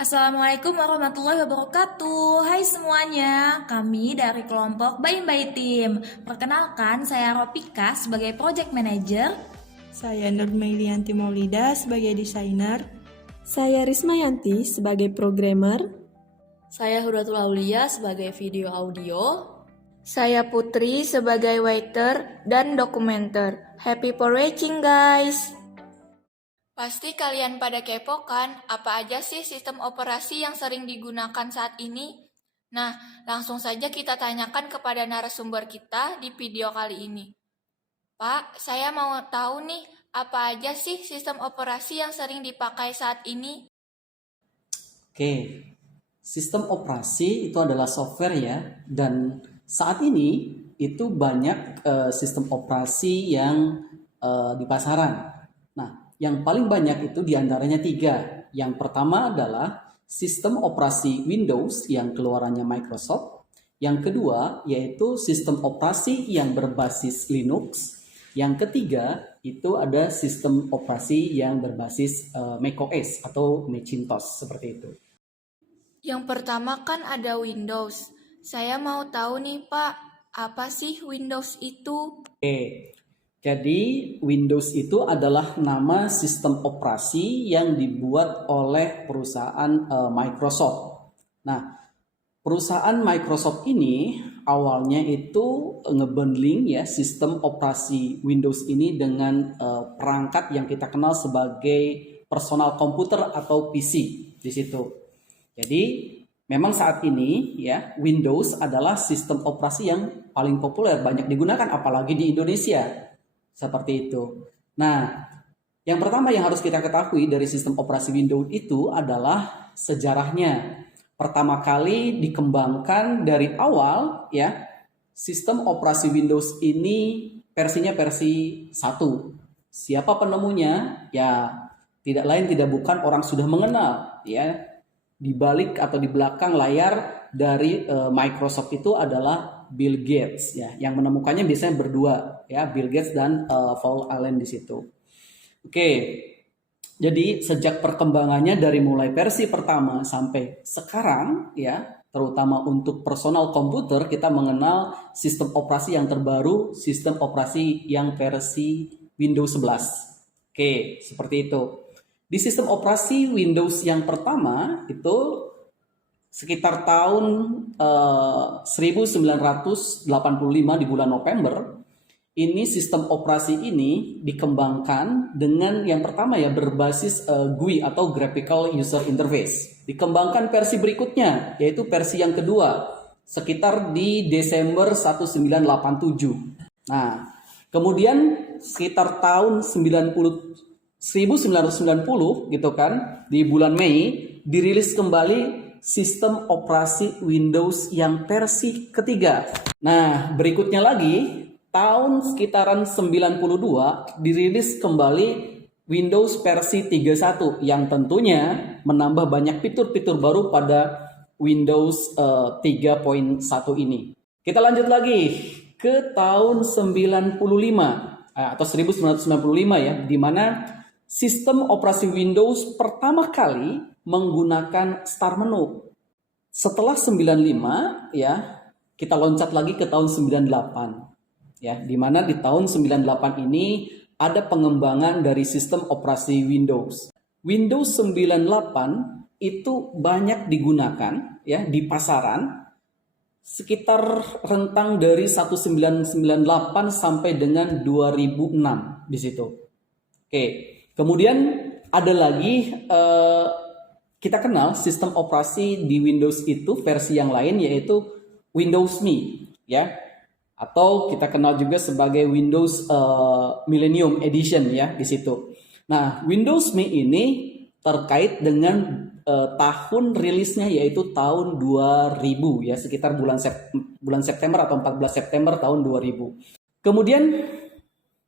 Assalamualaikum warahmatullahi wabarakatuh. Hai semuanya, kami dari kelompok Baim by Team. Perkenalkan, saya Ropika sebagai Project Manager. Saya Nurmailianti Maulida sebagai desainer. Saya Rismayanti sebagai programmer. Saya Hudatul Aulia sebagai video audio. Saya Putri sebagai waiter dan dokumenter. Happy for watching guys! Pasti kalian pada kepo kan, apa aja sih sistem operasi yang sering digunakan saat ini? Nah, langsung saja kita tanyakan kepada narasumber kita di video kali ini. Pak, saya mau tahu nih, apa aja sih sistem operasi yang sering dipakai saat ini? Oke, sistem operasi itu adalah software ya, dan saat ini itu banyak sistem operasi yang di pasaran. Nah, yang paling banyak itu diantaranya 3. Yang pertama adalah sistem operasi Windows yang keluarannya Microsoft. Yang kedua yaitu sistem operasi yang berbasis Linux. Yang ketiga itu ada sistem operasi yang berbasis macOS atau Macintosh seperti itu. Yang pertama kan ada Windows. Saya mau tahu nih Pak, apa sih Windows itu? Oke, jadi Windows itu adalah nama sistem operasi yang dibuat oleh perusahaan Microsoft. Nah, perusahaan Microsoft ini awalnya itu ngebundling ya sistem operasi Windows ini dengan perangkat yang kita kenal sebagai personal komputer atau PC di situ. Jadi memang saat ini ya Windows adalah sistem operasi yang paling populer, banyak digunakan apalagi di Indonesia. Seperti itu. Nah, yang pertama yang harus kita ketahui dari sistem operasi Windows itu adalah sejarahnya. Pertama kali dikembangkan dari awal ya, sistem operasi Windows ini versinya versi 1. Siapa penemunya? Ya, tidak lain tidak bukan orang sudah mengenal ya. Di balik atau di belakang layar dari Microsoft itu adalah Bill Gates ya, yang menemukannya biasanya berdua ya, Bill Gates dan Paul Allen di situ. Oke. Jadi sejak perkembangannya dari mulai versi pertama sampai sekarang ya, terutama untuk personal komputer kita mengenal sistem operasi yang terbaru, sistem operasi yang versi Windows 11. Oke, seperti itu. Di sistem operasi Windows yang pertama itu sekitar tahun 1985 di bulan November, ini sistem operasi ini dikembangkan dengan yang pertama ya berbasis GUI atau Graphical User Interface. Dikembangkan versi berikutnya yaitu versi yang kedua sekitar di Desember 1987. Nah, kemudian sekitar tahun 1990 gitu kan, di bulan Mei dirilis kembali sistem operasi Windows yang versi ketiga. Nah, berikutnya lagi tahun sekitaran 92 dirilis kembali Windows versi 31 yang tentunya menambah banyak fitur-fitur baru pada Windows 3.1 ini. Kita lanjut lagi ke tahun 95 atau 1995 ya, di mana sistem operasi Windows pertama kali menggunakan start menu. Setelah 95 ya, kita loncat lagi ke tahun 98 ya, di mana di tahun 98 ini ada pengembangan dari sistem operasi Windows. Windows 98 itu banyak digunakan ya di pasaran sekitar rentang dari 1998 sampai dengan 2006 di situ. Oke. Kemudian ada lagi kita kenal sistem operasi di Windows itu versi yang lain yaitu Windows Me ya, atau kita kenal juga sebagai Windows Millennium Edition ya di situ. Nah, Windows Me ini terkait dengan tahun rilisnya yaitu tahun 2000 ya, sekitar bulan September atau 14 September tahun 2000. Kemudian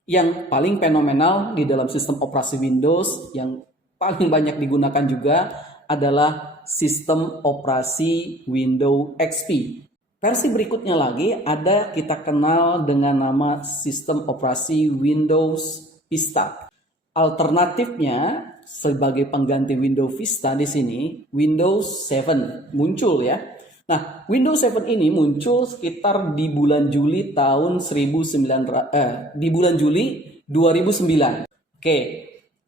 yang paling fenomenal di dalam sistem operasi Windows yang paling banyak digunakan juga adalah sistem operasi Windows XP. Versi berikutnya lagi ada kita kenal dengan nama sistem operasi Windows Vista. Alternatifnya sebagai pengganti Windows Vista di sini Windows 7 muncul ya. Nah, Windows 7 ini muncul sekitar di bulan Juli tahun 2009. Oke,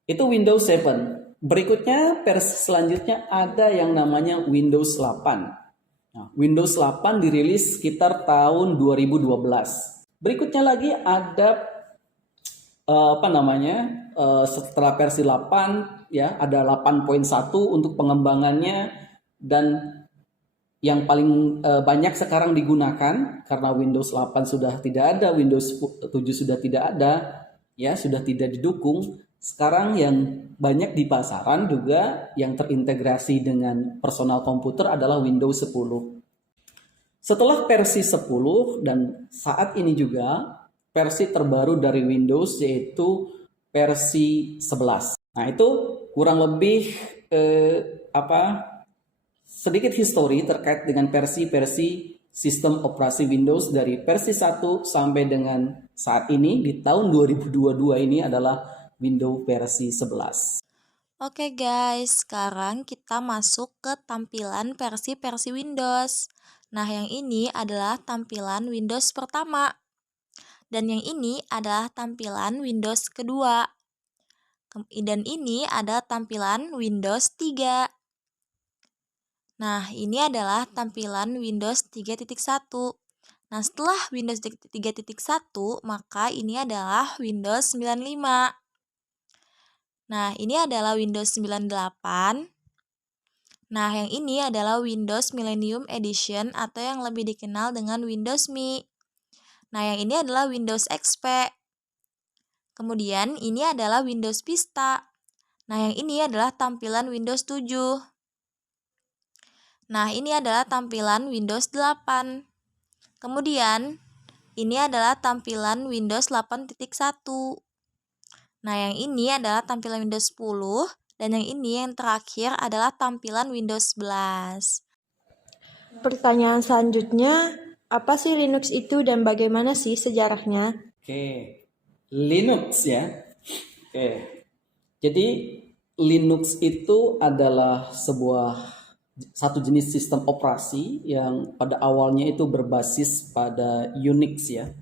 itu Windows 7. Berikutnya versi selanjutnya ada yang namanya Windows 8. Nah, Windows 8 dirilis sekitar tahun 2012. Berikutnya lagi ada setelah versi 8 ya, ada 8.1 untuk pengembangannya, dan yang paling banyak sekarang digunakan karena Windows 8 sudah tidak ada, Windows 7 sudah tidak ada, ya sudah tidak didukung. Sekarang yang banyak di pasaran juga yang terintegrasi dengan personal komputer adalah Windows 10. Setelah versi 10 dan saat ini juga versi terbaru dari Windows yaitu versi 11. Nah, itu kurang lebih sedikit histori terkait dengan versi-versi sistem operasi Windows dari versi 1 sampai dengan saat ini di tahun 2022 ini adalah Windows versi 11. Oke guys, sekarang kita masuk ke tampilan versi-versi Windows. Nah, yang ini adalah tampilan Windows pertama. Dan yang ini adalah tampilan Windows kedua. Dan ini ada tampilan Windows 3. Nah, ini adalah tampilan Windows 3.1. Nah, setelah Windows 3.1, maka ini adalah Windows 95. Nah, ini adalah Windows 98. Nah, yang ini adalah Windows Millennium Edition atau yang lebih dikenal dengan Windows Me. Nah, yang ini adalah Windows XP. Kemudian, ini adalah Windows Vista. Nah, yang ini adalah tampilan Windows 7. Nah, ini adalah tampilan Windows 8. Kemudian, ini adalah tampilan Windows 8.1. Nah, yang ini adalah tampilan Windows 10, dan yang ini yang terakhir adalah tampilan Windows 11. Pertanyaan selanjutnya, apa sih Linux itu dan bagaimana sih sejarahnya? Oke, Linux ya. Oke, jadi Linux itu adalah satu jenis sistem operasi yang pada awalnya itu berbasis pada Unix ya.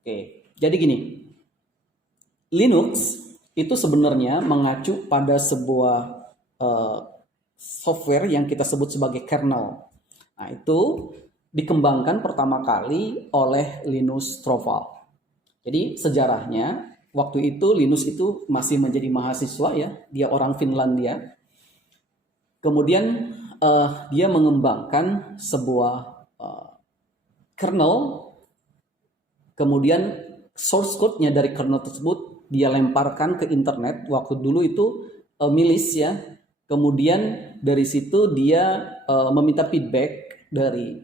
Oke, jadi gini, Linux itu sebenarnya mengacu pada sebuah software yang kita sebut sebagai kernel. Nah, itu dikembangkan pertama kali oleh Linus Torvalds. Jadi sejarahnya waktu itu Linus itu masih menjadi mahasiswa ya, dia orang Finlandia. Kemudian dia mengembangkan sebuah kernel, kemudian source code-nya dari kernel tersebut dia lemparkan ke internet. Waktu dulu itu milis ya. Kemudian dari situ dia meminta feedback dari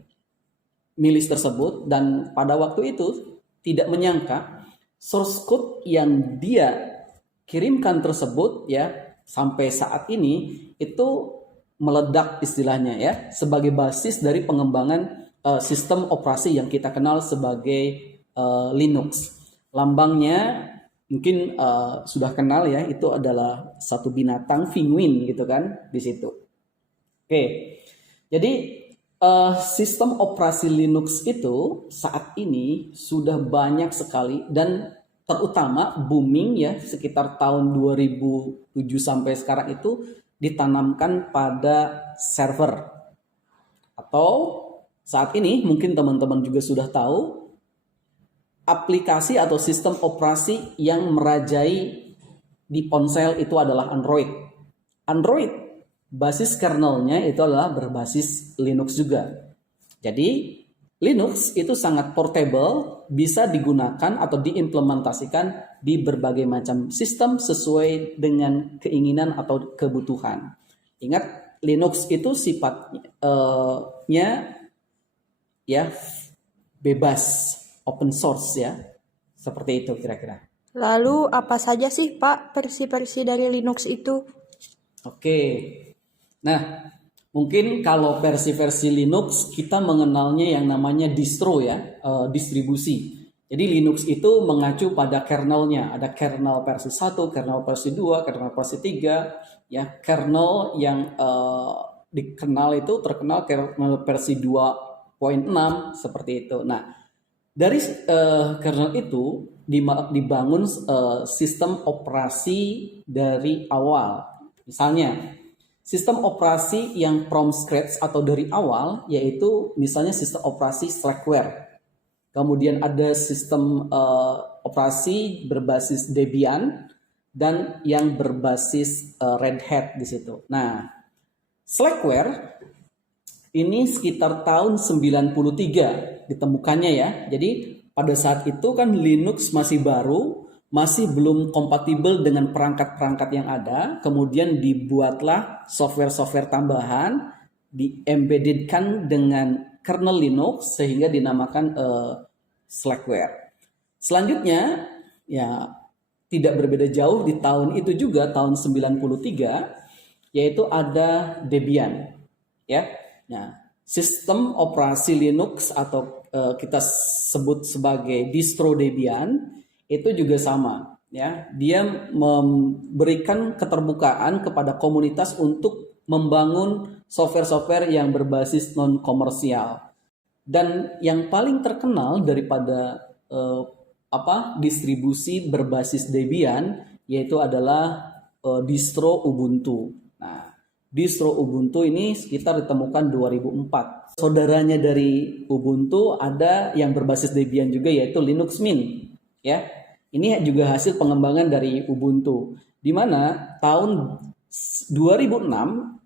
milis tersebut, dan pada waktu itu tidak menyangka source code yang dia kirimkan tersebut ya sampai saat ini itu meledak istilahnya ya, sebagai basis dari pengembangan sistem operasi yang kita kenal sebagai Linux. Lambangnya mungkin sudah kenal ya, itu adalah satu binatang penguin gitu kan di situ. Oke, jadi sistem operasi Linux itu saat ini sudah banyak sekali dan terutama booming ya sekitar tahun 2007 sampai sekarang itu ditanamkan pada server. Atau saat ini mungkin teman-teman juga sudah tahu aplikasi atau sistem operasi yang merajai di ponsel itu adalah Android. Android basis kernelnya itu adalah berbasis Linux juga. Jadi Linux itu sangat portable, bisa digunakan atau diimplementasikan di berbagai macam sistem sesuai dengan keinginan atau kebutuhan. Ingat, Linux itu sifatnya ya bebas, open source ya. Seperti itu kira-kira. Lalu apa saja sih Pak versi-versi dari Linux itu? Oke. Nah, mungkin kalau versi-versi Linux kita mengenalnya yang namanya distro ya, distribusi. Jadi Linux itu mengacu pada kernelnya. Ada kernel versi 1, kernel versi 2, kernel versi 3. Ya, kernel yang dikenal itu terkenal kernel versi 2.6 seperti itu. Nah, dari kernel itu dibangun sistem operasi dari awal. Misalnya, sistem operasi yang from scratch atau dari awal yaitu misalnya sistem operasi Slackware. Kemudian ada sistem operasi berbasis Debian dan yang berbasis Red Hat di situ. Nah, Slackware ini sekitar tahun 93 ditemukannya ya. Jadi pada saat itu kan Linux masih baru, masih belum kompatibel dengan perangkat-perangkat yang ada. Kemudian dibuatlah software-software tambahan, di-embeddedkan dengan kernel Linux sehingga dinamakan Slackware. Selanjutnya ya tidak berbeda jauh di tahun itu juga tahun 93 yaitu ada Debian ya. Nah, sistem operasi Linux atau kita sebut sebagai distro Debian itu juga sama ya. Dia memberikan keterbukaan kepada komunitas untuk membangun software-software yang berbasis non komersial. Dan yang paling terkenal daripada distribusi berbasis Debian yaitu adalah distro Ubuntu. Nah, distro Ubuntu ini sekitar ditemukan 2004. Saudaranya dari Ubuntu ada yang berbasis Debian juga yaitu Linux Mint. Ya, ini juga hasil pengembangan dari Ubuntu. Di mana tahun 2006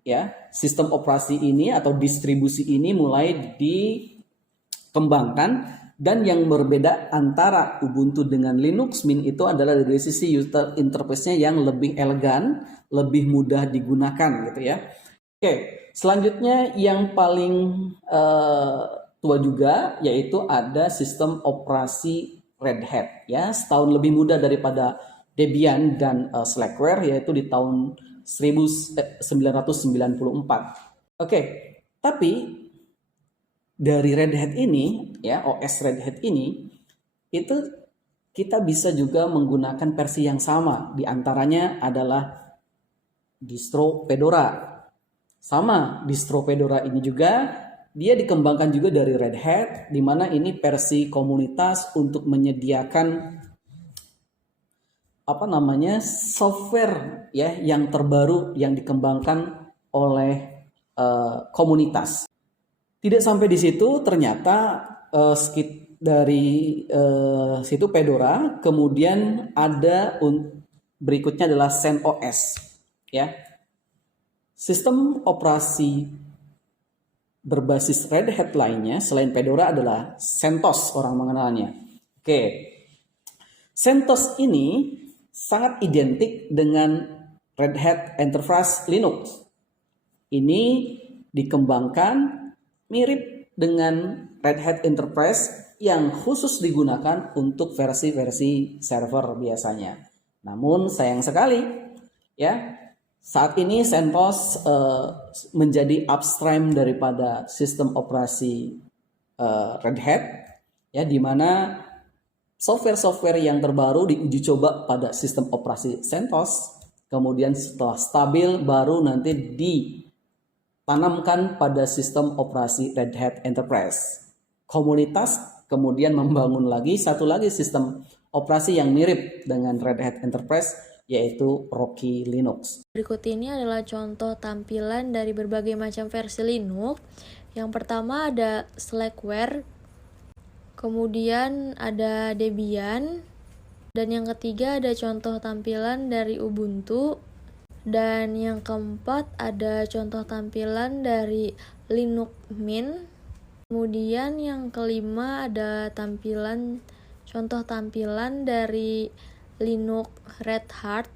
ya sistem operasi ini atau distribusi ini mulai dikembangkan. Dan yang berbeda antara Ubuntu dengan Linux Mint itu adalah dari sisi user interface-nya yang lebih elegan, lebih mudah digunakan gitu ya. Oke, selanjutnya yang paling tua juga yaitu ada sistem operasi Red Hat ya, setahun lebih muda daripada Debian dan Slackware yaitu di tahun 1994. Oke, tapi dari Red Hat ini, ya OS Red Hat ini, itu kita bisa juga menggunakan versi yang sama. Di antaranya adalah distro Fedora. Sama, distro Fedora ini juga, dia dikembangkan juga dari Red Hat, di mana ini versi komunitas untuk menyediakan software ya yang terbaru yang dikembangkan oleh komunitas. Tidak sampai di situ, ternyata dari situ Fedora, kemudian ada berikutnya adalah CentOS, ya. Sistem operasi berbasis Red Hat lainnya selain Fedora adalah CentOS, orang mengenalnya. Oke, CentOS ini sangat identik dengan Red Hat Enterprise Linux. Ini dikembangkan mirip dengan Red Hat Enterprise yang khusus digunakan untuk versi-versi server biasanya. Namun sayang sekali ya, saat ini CentOS menjadi upstream daripada sistem operasi Red Hat ya, di mana software-software yang terbaru diuji coba pada sistem operasi CentOS, kemudian setelah stabil baru nanti ditanamkan pada sistem operasi Red Hat Enterprise. Komunitas kemudian membangun lagi satu lagi sistem operasi yang mirip dengan Red Hat Enterprise, yaitu Rocky Linux. Berikut ini adalah contoh tampilan dari berbagai macam versi Linux. Yang pertama ada Slackware, kemudian ada Debian, dan yang ketiga ada contoh tampilan dari Ubuntu. Dan yang keempat ada contoh tampilan dari Linux Mint. Kemudian yang kelima ada contoh tampilan dari Linux Red Hat.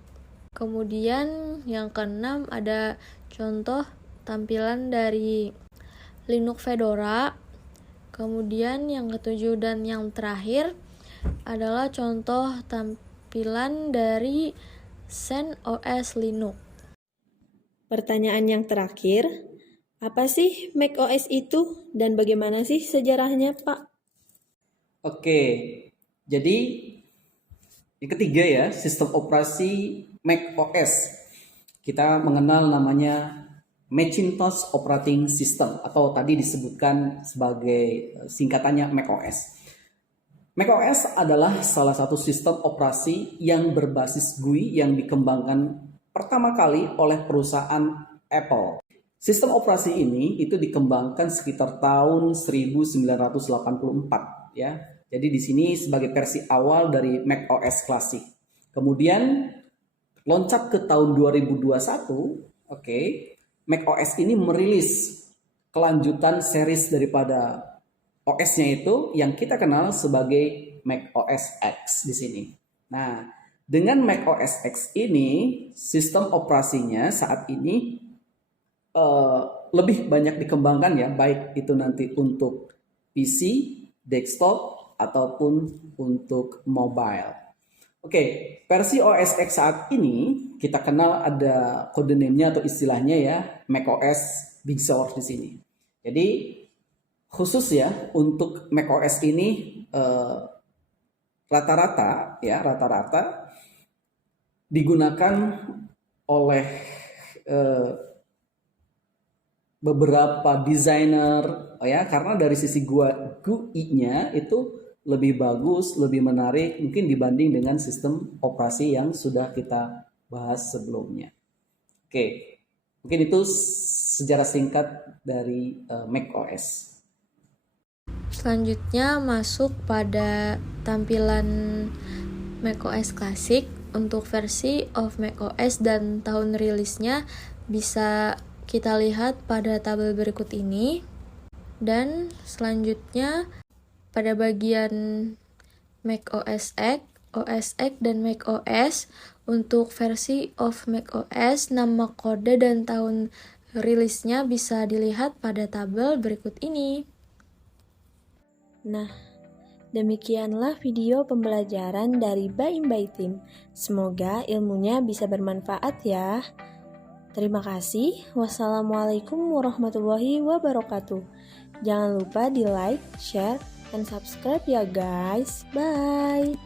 Kemudian yang keenam ada contoh tampilan dari Linux Fedora. Kemudian yang ketujuh dan yang terakhir adalah contoh tampilan dari CentOS Linux. Pertanyaan yang terakhir, apa sih macOS itu dan bagaimana sih sejarahnya, Pak? Oke, Jadi yang ketiga ya, sistem operasi macOS. Kita mengenal namanya Macintosh Operating System atau tadi disebutkan sebagai singkatannya macOS. macOS adalah salah satu sistem operasi yang berbasis GUI yang dikembangkan pertama kali oleh perusahaan Apple. Sistem operasi ini itu dikembangkan sekitar tahun 1984 ya. Jadi di sini sebagai versi awal dari macOS klasik. Kemudian loncat ke tahun 2021, macOS ini merilis kelanjutan series daripada OS-nya itu yang kita kenal sebagai macOS X di sini. Nah, dengan macOS X ini sistem operasinya saat ini lebih banyak dikembangkan ya, baik itu nanti untuk PC, desktop, ataupun untuk mobile. Versi OS X saat ini kita kenal ada kode name-nya atau istilahnya ya, macOS Big Sur di sini. Jadi khusus ya untuk macOS ini rata-rata digunakan oleh beberapa desainer ya, karena dari sisi GUI-nya itu lebih bagus, lebih menarik mungkin dibanding dengan sistem operasi yang sudah kita bahas sebelumnya. Mungkin itu sejarah singkat dari macOS. Selanjutnya masuk pada tampilan macOS Classic. Untuk versi of macOS dan tahun rilisnya bisa kita lihat pada tabel berikut ini. Dan selanjutnya pada bagian macOS X, OS X, dan macOS, untuk versi of macOS, nama kode dan tahun rilisnya bisa dilihat pada tabel berikut ini. Nah, demikianlah video pembelajaran dari Baim by Team. Semoga ilmunya bisa bermanfaat ya. Terima kasih. Wassalamualaikum warahmatullahi wabarakatuh. Jangan lupa di like, share, dan subscribe ya guys. Bye.